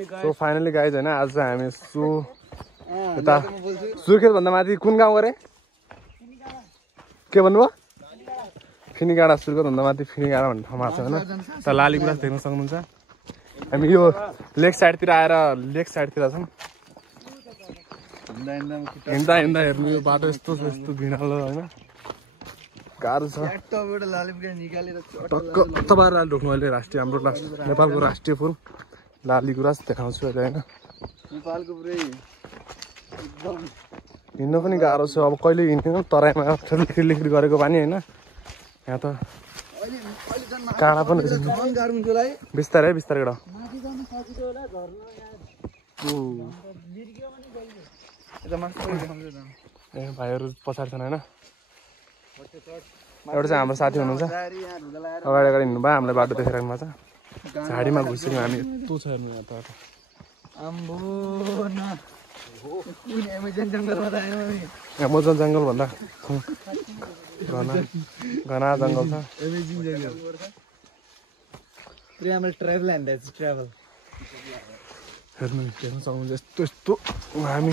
so finally guys हैन आज चाहिँ हामी यता सुर्खेत भन्दा माथि कुन गाउँ गरे के भन्नुभयो फिनीगाडा सुर्खेत भन्दा माथि फिनीगाडा भन्ने ठाउँमा छ हैन त लालीगुराँस देख्न सक्नुहुन्छ हामी यो लेक साइडतिर आएर लेक साइडतिर छौं हिँड्दा हिँड्दा हेर्नु यो बाटो यस्तो भिडालो हैन गाह्रो छ टक्क तपाईहरु लाली रोक्नु अहिले राष्ट्रिय हाम्रो नेपालको राष्ट्रिय फूल लालीगुराँस देखाउँछु अहिले हैन नेपालको पुरै एकदम हिँड्न पनि गाह्रो छ अब कहिले हिँड्दिनँ तराईमा लिखिर गरेको पानी हैन यहाँ त काँडा पनि बिस्तारै बिस्तारै गड ए भाइहरु पछाडी छन् हैन एउटा चाहिँ हाम्रो साथी हुनुहुन्छ अगाडि अगाडि हिँड्नु भयो हामीलाई बाटो देखाइराख्नु भएको छ झाडीमा घुसिरह्यौँ हामी यस्तो छ हेर्नु यहाँ त एमाजोन जङ्गल भन्दा घना जङ्गल छ हेर्नु सक्नुहुन्छ यस्तो यस्तो हामी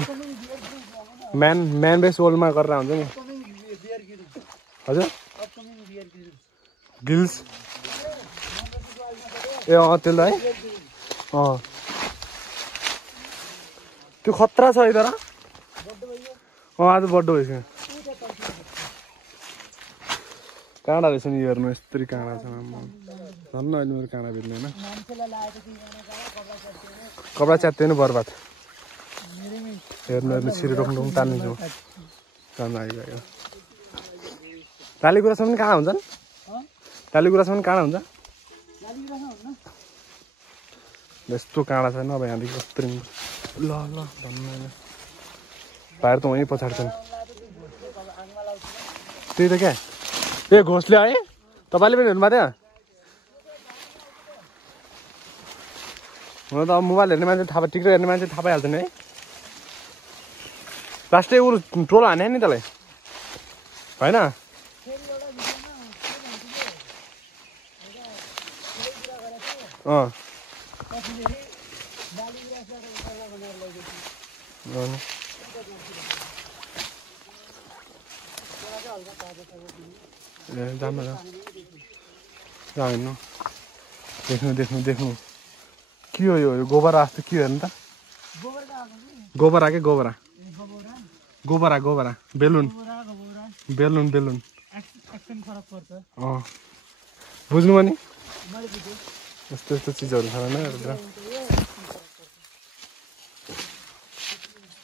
म्यान बेस वर्ल्डमा गरेर हुन्छ नि हजुर गिल्स ए त्यसलाई है त्यो खतरा छ है तर आज बड्डो भइसक्यो काँडा रहेछ नि हेर्नु यस्तरी काँडा छ झन् अहिले मेरो काँडा भेट्ने होइन कपडा च्यात्दैन बर्बाद हेर्नु हेर्नु छिरी रोक्नु तान्नु जानु आइगयो लालीगुराँसमा पनि काँडा हुन्छन् लालीगुराँसमा पनि काँडा हुन्छ यस्तो काँडा छैन अब यहाँदेखि कस्तो ल ल भन्नु भाइहरू त वहीँ पछाडि छन् त्यही त क्या ए घोसले है तपाईँले पनि हेर्नु भएको थियो हुन त अब मोबाइल हेर्ने मान्छे थाहा टिकटक हेर्ने मान्छे थाहा पाइहाल्छ नि है लास्टै ऊ ट्रोल हाने नि त्यसलाई होइन जानु हिँड्नु देख्नु देख्नु देख्नु के हो यो गोबरा जस्तो के हो हेर्नु त गोबरा के गोबरा गोबरा गोबरा बेलुन बेलुन बेलुन बुझ्नु भने यस्तो यस्तो चिजहरू छ होइन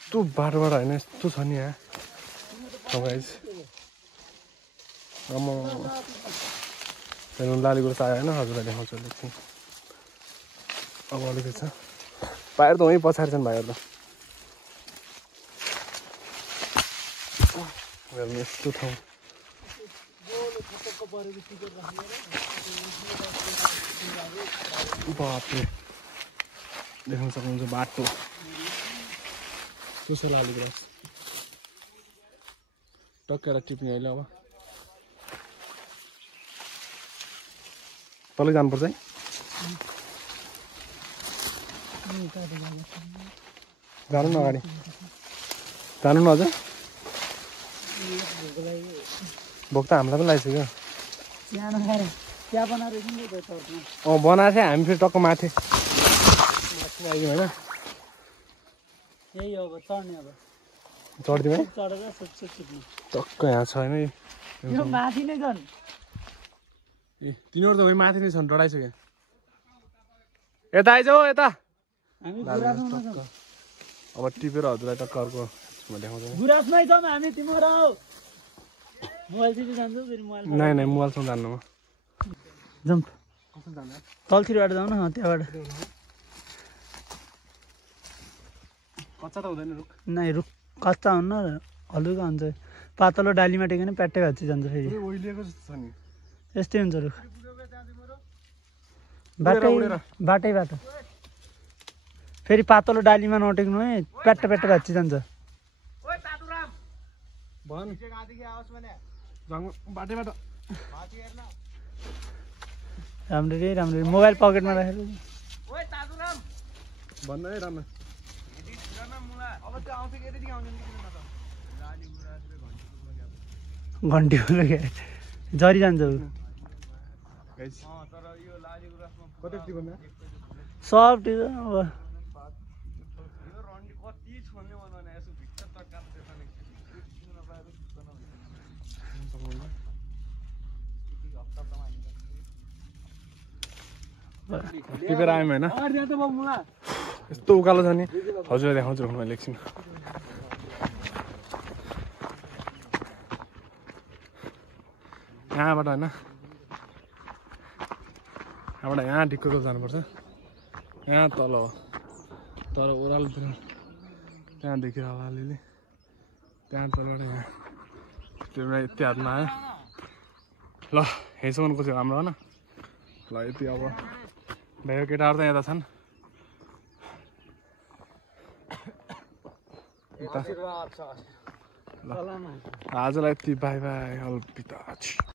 यस्तो बाटोबाट होइन यस्तो छ नि यहाँ हेर्नु लालीगुराँस आयो होइन हजुरलाई देखाउँछु एकछिन अब अलिकति छ भाइहरू त वहीँ पछाडि छन् भाइहरू त हेर्नु यस्तो ठाउँ बापरे देख्न सक्नुहुन्छ बाटो त्यो छ लालीगुराँस टक्केर टिप्ने अहिले अब तलै जानुपर्छ है जानु न अगाडि जानु न अझ भोक त हामीलाई पनि लागिसक्यो बनाएको थियो हामी फेरि टक्क माथि आइदिउँ होइन चढिदिउँ है टक्क यहाँ छ होइन ए तिनीहरू त वहीँ माथि नै छन् डढाइसक्यो यता आइजाऊ यता अब टिपेर हजुरलाई टक्क अर्को नै नै मोबाइलसँग जान्नु म जम्प तलतिरबाट जाउँ न त्यहाँबाट कच्चा त हुँदैन रुख नै रुख कच्चा हुन्न हलुका हुन्छ पातलो डालीमा टेक्यो भने प्याट्टै भाँच्ची जान्छ फेरि यस्तै हुन्छ रुख बाटैबाट फेरि पातलो डालीमा नटेक्नु है प्याट्ट प्याट्ट भाँच्ची जान्छ राम्ररी राम्ररी मोबाइल पकेटमा राखेर भन्दा है राम्रो घन्टी झरी जान्छ सब ठिक अब टिपेर आयौँ होइन यस्तो उकालो छ नि हजुर देखाउँछु मैले एकछिन यहाँबाट होइन यहाँबाट यहाँ ढिक्को जानुपर्छ यहाँ तल हो तर ओह्रालतिर त्यहाँ देखिएर होला अलिअलि त्यहाँ तलबाट यहाँ त्यो यति हातमा आयो ल यहीँसम्मको चाहिँ राम्रो होइन ल यति अब भाइको केटाहरू त यता छन् ल आजलाई यति बाई बाई अल पिताजी